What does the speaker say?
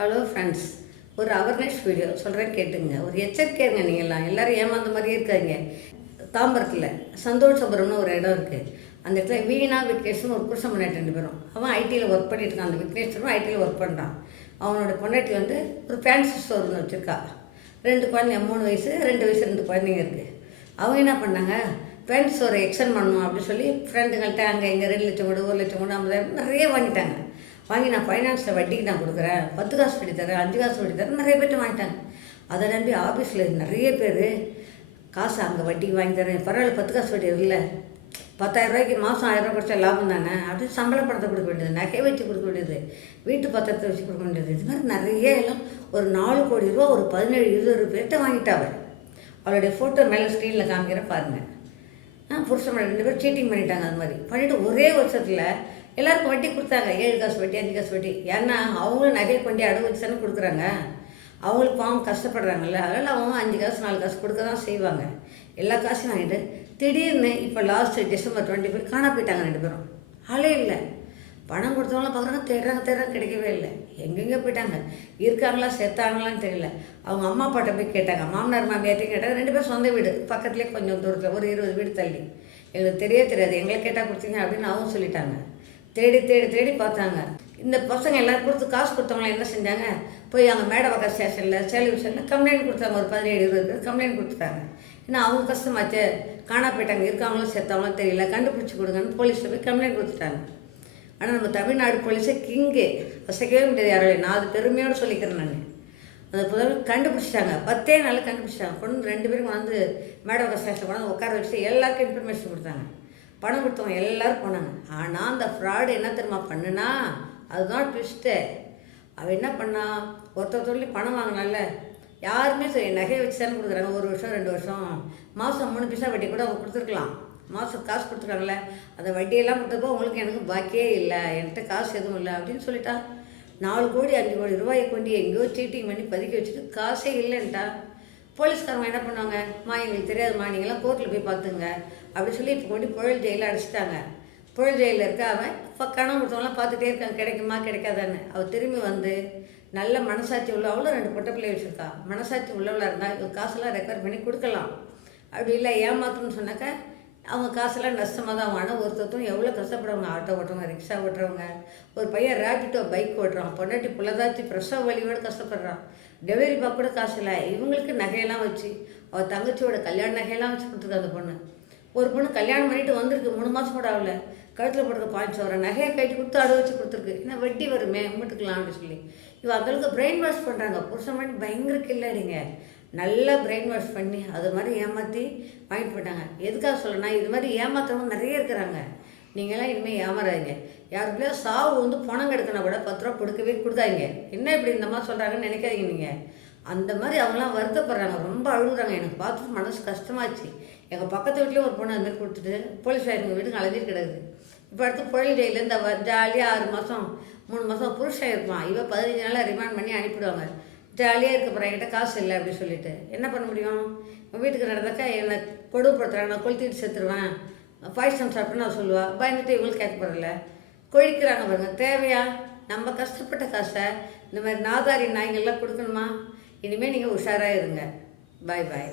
Hello friends, ஒரு awareness video சொல்கிறேன் கேட்டுங்க. ஒரு எச்சரிக்கைங்க. நீங்கள்லாம் எல்லோரும் ஏமாந்த மாதிரியே இருக்காங்க. தாம்பரத்தில் சந்தோஷபுரம்னு ஒரு இடம் இருக்குது. அந்த இடத்துல வீணா விக்னேஷன் ஒரு புருஷன் பொண்டாட்டி 2 பேரும். அவன் ஐடியில் ஒர்க் பண்ணிட்டு இருக்கான். அந்த விக்னேஸ்வரும் ஐடியில் ஒர்க் பண்ணுறான். அவனோட பொண்டாட்டி ஒரு ஃபேன்சி ஸ்டோர் ஒன்று வச்சுருக்கா. 2 குழந்தைங்க, 3 வயசு 2 வயசு 2 குழந்தைங்க இருக்குது. அவங்க என்ன பண்ணாங்க, ஃபேன்சி ஸ்டோரை எக்ஸ்டெண்ட் பண்ணணும் அப்படின்னு சொல்லி ஃப்ரெண்டுங்கள்ட்ட அங்கே இங்கே 2 லட்சம் கொடு 1 லட்சம் கொடு 50,000 நிறைய வாங்கிட்டாங்க. வாங்கி நான் ஃபைனான்ஸில் வட்டிக்கு நான் கொடுக்குறேன், 10 காசு வட்டி தரேன், 5 காசு வட்டி தரேன், நிறைய பேர்ட்டு வாங்கிட்டாங்க. அதை நம்பி ஆஃபீஸில் நிறைய பேர் காசு அங்கே வட்டிக்கு வாங்கி தரேன், பரவாயில்ல 10 காசு வட்டி இல்லை, 10,000 ரூபாய்க்கு மாதம் 1000 ரூபா கொடுத்தா லாபம் தானே அப்படின்னு சம்பள பணத்தை கொடுக்க வேண்டியது, நகை வச்சு கொடுக்க வேண்டியது, வீட்டு பத்திரத்தை வச்சு கொடுக்க வேண்டியது, இது மாதிரி நிறைய எல்லாம் ஒரு 4 கோடி ரூபா ஒரு 17-20 பேர்கிட்ட வாங்கிட்டாவ. அவளுடைய ஃபோட்டோ மேலே ஸ்க்ரீனில் காமிக்கிறேன் பாருங்கள். புருஷன் 2 பேரும் சீட்டிங் பண்ணிட்டாங்க. அது மாதிரி பண்ணிவிட்டு ஒரே வருஷத்தில் எல்லாருக்கும் வட்டி கொடுத்தாங்க. 7 காசு வட்டி 5 காசு வட்டி. ஏன்னா அவங்களும் நகை கொண்டு அடகு வச்சு தானே கொடுக்குறாங்க. அவங்களுக்கு பாவம் கஷ்டப்படுறாங்கல்ல, அதனால் அவங்க 5 காசு 4 காசு கொடுக்க தான் செய்வாங்க. எல்லா காசையும் வாங்கிட்டு திடீர்னு இப்போ லாஸ்ட் December 25 காணா போயிட்டாங்க 2 பேரும். ஆளே இல்லை. பணம் கொடுத்தவங்களாம் பார்க்குறாங்க, தேடுறாங்க கிடைக்கவே இல்லை. எங்கெங்கே போயிட்டாங்க, இருக்காங்களா செத்தாங்களான்னு தெரியல. அவங்க அம்மா அப்பாட்ட போய் கேட்டாங்க, மாமனார் மாமியார்ட்டையும் கேட்டாங்க. 2 பேரும் சொந்த வீடு பக்கத்துலேயே, கொஞ்சம் தூரத்தில் ஒரு 20 வீடு தள்ளி. எங்களுக்கு தெரியாது, எங்களை கேட்டால் கொடுத்தீங்க அப்படின்னு அவங்க சொல்லிட்டாங்க. தேடி தேடி தேடி பார்த்தாங்க. இந்த பசங்க எல்லோரும் கொடுத்து காசு கொடுத்தவங்களாம் என்ன செஞ்சாங்க, போய் அங்கே மேடவாக்கம் ஸ்டேஷனில் சேலம் ஸ்டேஷனில் கம்ப்ளைண்ட் கொடுத்தாங்க. ஒரு 17-20 பேர் கம்ப்ளைண்ட் கொடுத்துட்டாங்க. ஏன்னா அவங்க கஷ்டமாச்சு, காணா போயிட்டாங்க, இருக்காங்களோ செத்தாங்களோ தெரியல, கண்டுபிடிச்சி கொடுங்கன்னு போலீஸில் போய் கம்ப்ளைண்ட் கொடுத்துட்டாங்க. ஆனால் நம்ம தமிழ்நாடு போலீஸை கிங்கு, அசைக்கவே முடியாது யாராலையும். நான் அது பெருமையோடு சொல்லிக்கிறேன். நான் அந்த புதவி கண்டுபிடிச்சிட்டாங்க. 10 நாளில் கண்டுபிடிச்சிட்டாங்க. கொண்டு 2 பேரும் வந்து மேடவாக்கம் ஸ்டேஷனில் கொண்டு உட்கார வச்சுட்டு எல்லாருக்கும் இன்ஃபர்மேஷன் கொடுத்தாங்க. பணம் கொடுத்தவங்க எல்லோரும் போனாங்க. ஆனால் அந்த ஃப்ராடு என்ன தெரியுமா பண்ணுனா, அதுதான் ட்விஸ்ட்டு. அவள் என்ன பண்ணா, ஒருத்தர் பணம் வாங்கினால யாருமே சரி நகையை வச்சு தானே கொடுக்குறாங்க. 1 வருஷம் 2 வருஷம் மாதம் 3 பைசா வட்டி கூட அவங்க கொடுத்துருக்கலாம். மாதம் காசு கொடுத்துருக்காங்களே, அந்த வட்டியெல்லாம் கொடுத்தப்போ உங்களுக்கு எனக்கு பாக்கியே இல்லை, என்கிட்ட காசு எதுவும் இல்லை அப்படின்னு சொல்லிட்டா. 4 கோடி 5 கோடி ரூபாயை கொண்டு எங்கேயோ சீட்டிங் பண்ணி பதுக்கி வச்சுட்டு காசே இல்லைன்ட்டா. போலீஸ்காரங்க என்ன பண்ணுவாங்க, எங்களுக்கு தெரியாதுமா, நீங்களாம் கோர்ட்டில் போய் பார்த்துங்க அப்படி சொல்லி இப்போ கொண்டு புழல் ஜெயிலில் அடிச்சிட்டாங்க. புழல் ஜெயிலில் இருக்க அவன் இப்போ கணம் கொடுத்தவங்களாம் பார்த்துட்டே இருக்காங்க, கிடைக்குமா கிடைக்காதான்னு. அவள் திரும்பி வந்து நல்ல மனசாட்சி உள்ள, அவளும் 2 பொட்டை பிள்ளை வச்சுருக்கா. மனசாட்சி உள்ளவளாக இருந்தால் இவங்க காசெல்லாம் ரெக்கவர் பண்ணி கொடுக்கலாம். அப்படி இல்லை ஏமாற்றணும்னு சொன்னாக்கா அவங்க காசெல்லாம் நஷ்டமாக தான் வாங்கினா. ஒருத்தரும் எவ்வளோ கஷ்டப்படுறவங்க, ஆட்டோ ஓட்டுறவங்க, ரிக்ஷா ஓட்டுறவங்க, ஒரு பையன் ரேபிட்டோ பைக் ஓட்டுறான், பொண்டாட்டி புள்ளதாச்சு பிரசவ வலியோடு கஷ்டப்படுறான், டெலிவரி பார்க்க கூட காசு இல்லை. இவங்களுக்கு நகையெல்லாம் வச்சு, அவள் தங்கச்சியோட கல்யாண நகையெல்லாம் வச்சு கொடுத்துருக்கா. அந்த பொண்ணு ஒரு பொண்ணு கல்யாணம் பண்ணிட்டு வந்திருக்கு, 3 மாதம் கூட ஆகல, கழுத்தில் போட்டுக்க 5 வர நகையை கட்டி கொடுத்து அடை வச்சு கொடுத்துருக்கு. ஏன்னா வட்டி வருமே மூட்டுக்கலாம் அப்படின்னு சொல்லி இவள் அந்தளவுக்கு பிரெயின் வாஷ் பண்ணுறாங்க. புருஷன் பண்ணி பயங்கர கில்லாடிங்க, நல்லா பிரெயின் வாஷ் பண்ணி அது மாதிரி ஏமாற்றி வாங்கிட்டு போயிட்டாங்க. எதுக்காக சொல்லணும்னா, இது மாதிரி ஏமாத்துறவங்க நிறைய இருக்கிறாங்க. நீங்களாம் இனிமேல் ஏமாறாதீங்க. யாருக்குள்ளே சாவு வந்து பணம் கெடுக்கணும் கூட 10 ரூபா கொடுக்காதீங்க. என்ன இப்படி இந்த மாதிரி சொல்கிறாங்கன்னு நினைக்காதீங்க. நீங்கள் அந்த மாதிரி அவங்களாம் வருத்தப்படுறாங்க, ரொம்ப அழுகுறாங்க. எனக்கு பார்த்துட்டு மனசு கஷ்டமாச்சு. எங்கள் பக்கத்து வீட்லேயும் ஒரு பொண்ணு அதுமாதிரி கொடுத்துட்டு போலீஸ் எங்கள் வீட்டுக்கு அழைஞ்சிட்டு கிடக்குது. இப்போ அடுத்து புழல் ஜெயிலில் இந்த ஜாலியாக 6 மாதம் 3 மாதம் புருஷன் இருப்பான். இவன் 15 நாளாக ரிமாண்ட் பண்ணி அனுப்பிடுவாங்க. ஜாலியாக இருக்க போகிறேன், என்கிட்ட காசு இல்லை அப்படின்னு சொல்லிட்டு என்ன பண்ண முடியும். உங்கள் வீட்டுக்கு நடந்தாக்கா என்னை கொடுப்படுத்துறாங்க, நான் கொளுத்திட்டு செத்துருவேன், பாய்சன் சாப்பிட்டு நான் சொல்லுவாள். பயந்துட்டு இவங்களுக்கு கேட்க போகிறதில்ல, கொழிக்கிறாங்க பாருங்க. தேவையா? நம்ம கஷ்டப்பட்ட காசை இந்த மாதிரி நாதாரி நாய்கள்லாம் கொடுக்கணுமா? இனிமேல் நீங்கள் உஷாராக இருங்க. பாய் பாய்.